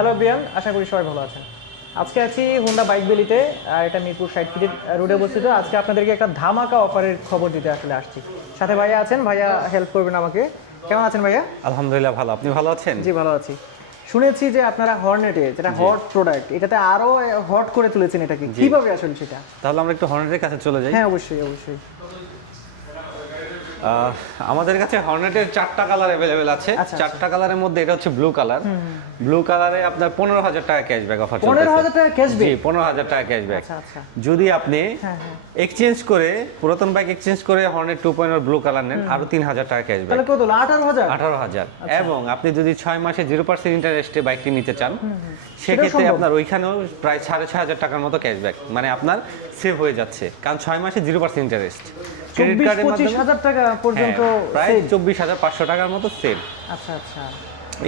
Hello বিয়ান আশা করি সবাই ভালো আছেন। আজকে আছি হুন্ডা বাইক বেলিতে আর এটা মিরপুর সাইড ফিটের রোডে অবস্থিত। আজকে আপনাদেরকে একটা ধামাকা অফারের খবর দিতে আসলে আসছি। সাথে ভাইয়া আছেন ভাইয়া হেল্প করবেন আমাকে। কেমন আছেন ভাইয়া? আলহামদুলিল্লাহ ভালো। আপনি ভালো আছেন? জি ভালো আছি। শুনেছি যে আপনারা হর্নেটে যেটা হট প্রোডাক্ট এটাতে আরও হট করে তুলেছেন এটাকে। কীভাবে আসলে সেটা? তাহলে আমরা একটু হর্নেটের কাছে চলে যাই। হ্যাঁ অবশ্যই অবশ্যই। আমাদের কাছে হর্নেটের চারটা কালার অ্যাভেলেবেল আছে। আচ্ছা, চারটা কালারের মধ্যে এটা হচ্ছে ব্লু কালার ব্লু কালারে আপনার পনেরো হাজার টাকা ক্যাশব্যাক অফার পনেরো হাজার টাকা জি ক্যাশব্যাক পনেরো হাজার টাকা ক্যাশব্যাক আচ্ছা আচ্ছা। যদি আপনি হ্যাঁ হ্যাঁ। এক্সচেঞ্জ করে পুরাতন বাইক এক্সচেঞ্জ করে hornet two point blue colour নেন আরও তিন হাজার টাকা ক্যাশব্যাক কত হলো? আঠারো হাজার? আঠারো হাজার। এবং আপনি যদি ছয় মাসে জিরো পার্সেন্ট ইন্টারেস্টে বাইকটি নিতে চান সেক্ষেত্রে আপনার ওইখানেও প্রায় সাড়ে ছয় হাজার টাকার মতো ক্যাশব্যাক মানে আপনার সেভ হয়ে যাচ্ছে। কারণ ছয় মাসে জিরো পার্সেন্ট ইন্টারেস্ট ক্রেডিট কার্ডের মাধ্যমে? টাকা পর্যন্ত হ্যাঁ, প্রায় save। চব্বিশ হাজার পাঁচশো টাকার মতো সেভ আচ্ছা আচ্ছা।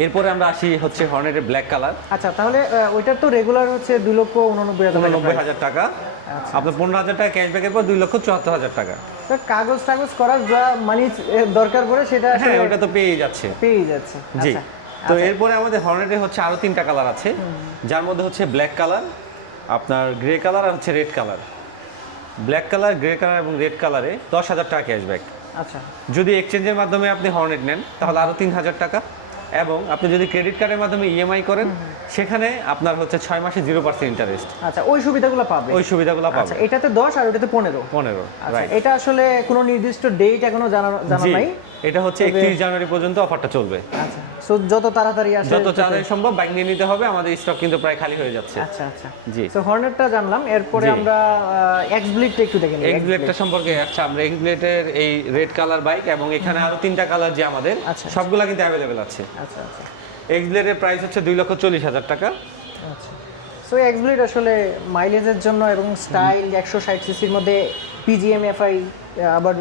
এরপরে আমরা আসি হচ্ছে হর্নেটের ব্ল্যাক কালার আচ্ছা তাহলে ওইটার তো রেগুলার হচ্ছে দুই লক্ষ উননব্বই হাজার টাকা আচ্ছা। আপনার পনেরো হাজার টাকা ক্যাশব্যাকের পর দুই লক্ষ চুয়াত্তর হাজার টাকা। তো কাগজ টাগজ করার যা মানি দরকার পড়ে সেটা হ্যাঁ আসলে ওটা তো পেয়ে যাচ্ছে। পেয়ে যাচ্ছে। জি। আচ্ছা তো এরপরে আমাদের হর্নেটের হচ্ছে আরও তিনটা কালার আছে। যার মধ্যে হচ্ছে ব্ল্যাক কালার আপনার গ্রে কালার আর হচ্ছে red colour black colour grey colour এবং রেড কালারে দশ হাজার টাকা ক্যাশব্যাক। আচ্ছা। যদি এক্সচেঞ্জের মাধ্যমে আপনি হর্নেট নেন তাহলে আরও তিন হাজার টাকা। এবং আপনি যদি ক্রেডিট কার্ডের মাধ্যমে ইএমআই করেন সেখানে আপনার হচ্ছে ছয় মাসে জিরো পার্সেন্ট ইন্টারেস্ট আচ্ছা ওই সুবিধাগুলো পাবে? ওই সুবিধাগুলো পাবে। পাবেন এটাতে দশ আর ওটাতে পনেরো? পনেরো আচ্ছা এটা আসলে কোনো নির্দিষ্ট ডেট এখনও জানা জানা নাই? এটা হচ্ছে একত্রিশ জানুয়ারি পর্যন্ত অফারটা চলবে। আচ্ছা সো যত তাড়াতাড়ি আসে যত তাড়াতাড়ি সম্ভব বাইক নিয়ে নিতে হবে আমাদের স্টক কিন্তু প্রায় খালি হয়ে যাচ্ছে। আচ্ছা আচ্ছা। জি। সো হর্নেটটা জানলাম এরপরে আমরা এক্স ব্লিডটা একটু দেখে নিই। এক্স ব্লেডটা সম্পর্কে আচ্ছা আমরা এক্স ব্লেডের এই রেড কালার বাইক এবং এখানে আরও তিনটা কালার যে আমাদের আচ্ছা। সবগুলা কিন্তু অ্যাভেলেবেল আছে। আচ্ছা আচ্ছা। এক্স ব্লেডের প্রাইস হচ্ছে দুই লক্ষ চল্লিশ হাজার টাকা। আচ্ছা। সো এক্স ব্লিড আসলে মাইলেজের জন্য এবং স্টাইল একশো ষাট সিসির মধ্যে পিজিএমএফআই আবার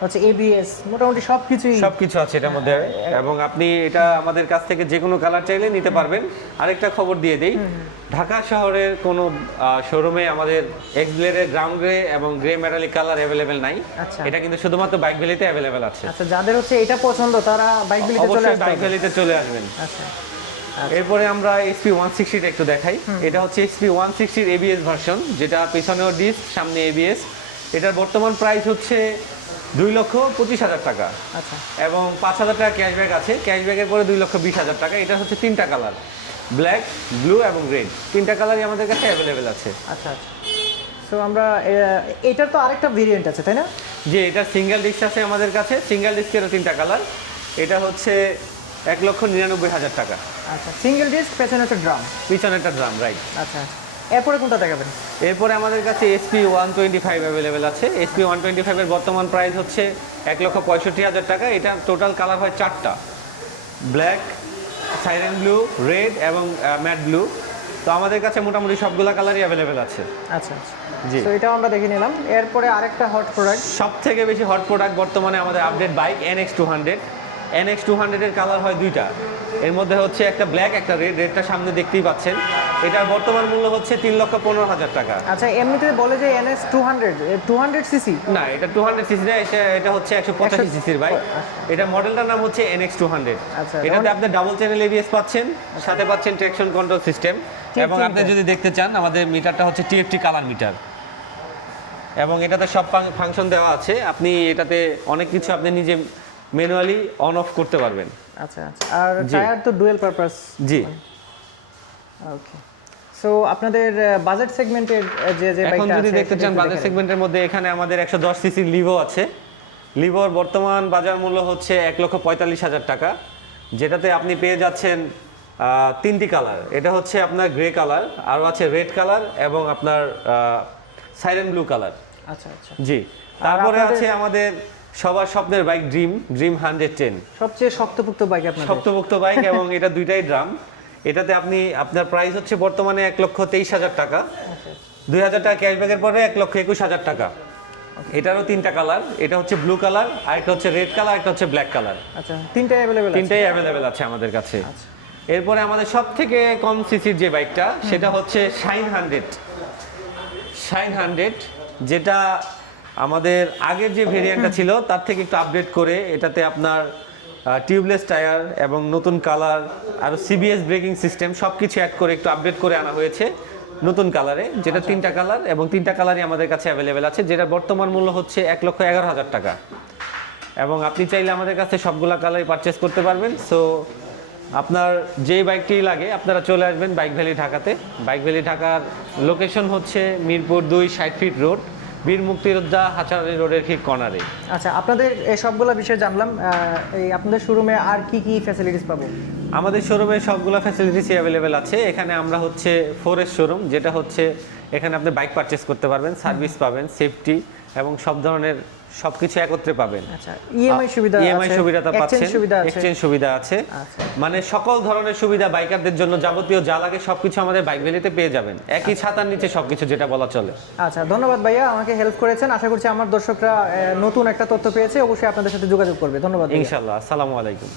হচ্ছে এবিএস মোটামুটি সব কিছুই সবকিছু আছে এটার মধ্যে। এবং আপনি এটা আমাদের কাছ থেকে যে কোনো কালার চাইলে নিতে পারবেন। আরেকটা খবর দিয়ে দেই। ঢাকা শহরের কোনো শোরুমে আমাদের এক্স ব্লেডের গ্রাউন্ড গ্রে এবং গ্রে মেটালিক কালার অ্যাভেলেবেল নাই। আচ্ছা। এটা কিন্তু শুধুমাত্র বাইক ভ্যালিতে অ্যাভেলেবেল আছে। আচ্ছা যাদের হচ্ছে এটা পছন্দ তারা বাইক বিলিতে চলে আসতে বাইক। ভ্যালিতে চলে আসবেন। আচ্ছা। এরপরে আমরা এসপি ওয়ান সিক্সটিটা একটু দেখাই। এটা হচ্ছে এসপি ওয়ান সিক্সটির এবিএস ভার্সন যেটা পিছনেও ডিস্ক সামনে এবিএস এটার বর্তমান প্রাইস হচ্ছে দুই লক্ষ পঁচিশ হাজার টাকা। আচ্ছা। এবং পাঁচ হাজার টাকা ক্যাশব্যাক আছে। ক্যাশব্যাকের পরে দুই লক্ষ বিশ হাজার টাকা। এটা হচ্ছে তিনটা কালার ব্ল্যাক ব্লু এবং রেড তিনটা কালারই আমাদের কাছে অ্যাভেলেবেল আছে। আচ্ছা আচ্ছা। সো আমরা এটার তো আরেকটা ভেরিয়েন্ট আছে তাই না? যে এটা সিঙ্গেল ডিস্ক আছে আমাদের কাছে। সিঙ্গেল ডিস্কেরও তিনটা কালার এটা হচ্ছে এক লক্ষ নিরানব্বই হাজার টাকা। আচ্ছা সিঙ্গেল ডিস্ক পেছনে একটা ড্রাম পিছনে একটা ড্রাম রাইট আচ্ছা। এরপরে কোনটা দেখাবেন? এরপরে আমাদের কাছে SP one twenty five available আছে। এসপি ওয়ান টোয়েন্টি ফাইভের বর্তমান প্রাইস হচ্ছে এক লক্ষ পঁয়ষট্টি হাজার টাকা। এটা টোটাল কালার হয় চারটা। ব্ল্যাক সাইরেন ব্লু রেড এবং ম্যাট ব্লু তো আমাদের কাছে মোটামুটি সবগুলা কালারই অ্যাভেলেবেল আছে। আচ্ছা আচ্ছা। জি। তো এটাও আমরা দেখে নিলাম। এরপরে আরেকটা হট প্রোডাক্ট সব থেকে বেশি হট প্রোডাক্ট বর্তমানে আমাদের update bike NX two hundred NX two হান্ড্রেডের কালার হয় দুইটা। এর মধ্যে হচ্ছে একটা ব্ল্যাক একটা রেড রেডটা সামনে দেখতেই পাচ্ছেন। এটার বর্তমান মূল্য হচ্ছে তিন লক্ষ পনেরো হাজার টাকা। আচ্ছা এমনিতে বলে যে NS two hundred two hundred CC না এটা টু হান্ড্রেড সিসি না এটা হচ্ছে একশো পঁচাশি সিসির বাইক এটা মডেলটার নাম হচ্ছে এনএক্স টু হান্ড্রেড আচ্ছা, এটাতে আপনি ডাবল চ্যানেল এবিএস পাচ্ছেন সাথে পাচ্ছেন ট্রেকশন কন্ট্রোল সিস্টেম এবং আপনি যদি দেখতে চান আমাদের মিটারটা হচ্ছে টিএফটি কালার মিটার এবং এটাতে সব ফাংশন দেওয়া আছে। আপনি এটাতে অনেক কিছু আপনি নিজে ম্যানুয়ালি অন অফ করতে পারবেন। আচ্ছা আচ্ছা। আর টায়ার তো ডুয়েল পারপাস জি। ওকে সো আপনাদের বাজেট সেগমেন্টের যে যে এখন বাইকটা যদি দেখতে চান নিন। সেগমেন্টের মধ্যে এখানে আমাদের একশো দশ সিসি লিভো আছে। লিভোর বর্তমান বাজার মূল্য হচ্ছে এক লক্ষ পঁয়তাল্লিশ হাজার টাকা যেটাতে আপনি পেয়ে যাচ্ছেন তিনটি কালার এটা হচ্ছে আপনার গ্রে কালার আরও আছে রেড কালার এবং আপনার সাইরেন ব্লু কালার আচ্ছা আচ্ছা। জি। তারপরে আছে আমাদের সবার স্বপ্নের bike dream dream hundred ten. সবচেয়ে শক্তপুক্ত বাইক আপনাদের। শক্তভুক্ত বাইক এবং এটা দুইটাই ড্রাম। এটাতে আপনি আপনার প্রাইস হচ্ছে বর্তমানে এক লক্ষ তেইশ হাজার টাকা। আচ্ছা দুই হাজার টাকা ক্যাশব্যাকের পরে এক লক্ষ একুশ হাজার টাকা। এটারও তিনটা কালার এটা হচ্ছে ব্লু কালার আর একটা হচ্ছে রেড কালার একটা হচ্ছে ব্ল্যাক কালার আচ্ছা তিনটাই অ্যাভেলেবেল তিনটাই অ্যাভেলেবেল আছে আমাদের কাছে। আচ্ছা। এরপরে আমাদের সব থেকে কম সিসির যে বাইকটা সেটা হচ্ছে শাইন হান্ড্রেড। শাইন হান্ড্রেড যেটা আমাদের আগের যে ভেরিয়েন্টটা ছিল তার থেকে একটু আপডেট করে এটাতে আপনার টিউবলেস টায়ার এবং নতুন কালার আর সিবিএস ব্রেকিং সিস্টেম সব কিছু অ্যাড করে একটু আপডেট করে আনা হয়েছে নতুন কালারে যেটা তিনটা কালার এবং তিনটা কালারই আমাদের কাছে অ্যাভেলেবেল আছে যেটা বর্তমান মূল্য হচ্ছে এক লক্ষ এগারো হাজার টাকা। এবং আপনি চাইলে আমাদের কাছে সবগুলা কালারই পারচেস করতে পারবেন। সো আপনার যেই বাইকটি লাগে আপনারা চলে আসবেন বাইক ভ্যালি ঢাকাতে। বাইক ভ্যালি ঢাকার লোকেশন হচ্ছে মিরপুর দুই ষাট ফিট রোড বীর মুক্তিযোদ্ধা হাচারি রোডের ঠিক কর্নারে। আচ্ছা আপনাদের এই সবগুলো বিষয়ে জানলাম এই আপনাদের শোরুমে আর কি কি ফ্যাসিলিটিস পাবো? আমাদের শোরুমে সবগুলো ফ্যাসিলিটিস অ্যাভেলেবেল আছে। এখানে আমরা হচ্ছে ফোরেস্ট শোরুম যেটা হচ্ছে এখানে আপনি বাইক পারচেস করতে পারবেন সার্ভিস পাবেন সেফটি এবং সব ধরনের সবকিছু একত্রে পাবেন। আচ্ছা ইএমআই সুবিধা সুবিধাটা পাচ্ছেন এক্সচেঞ্জ সুবিধা আছে। আচ্ছা। মানে সকল ধরনের সুবিধা বাইকারদের জন্য যাবতীয় যা লাগে সবকিছু আমাদের বাইক ভ্যালিতে পেয়ে যাবেন। একই ছাতার নিচে সবকিছু যেটা বলা চলে। আচ্ছা ধন্যবাদ ভাইয়া আমাকে হেল্প করেছেন। আশা করছি আমার দর্শকরা নতুন একটা তথ্য পেয়েছে অবশ্যই আপনাদের সাথে যোগাযোগ করবে। ধন্যবাদ। ইনশাল্লাহ আসসালামু আলাইকুম।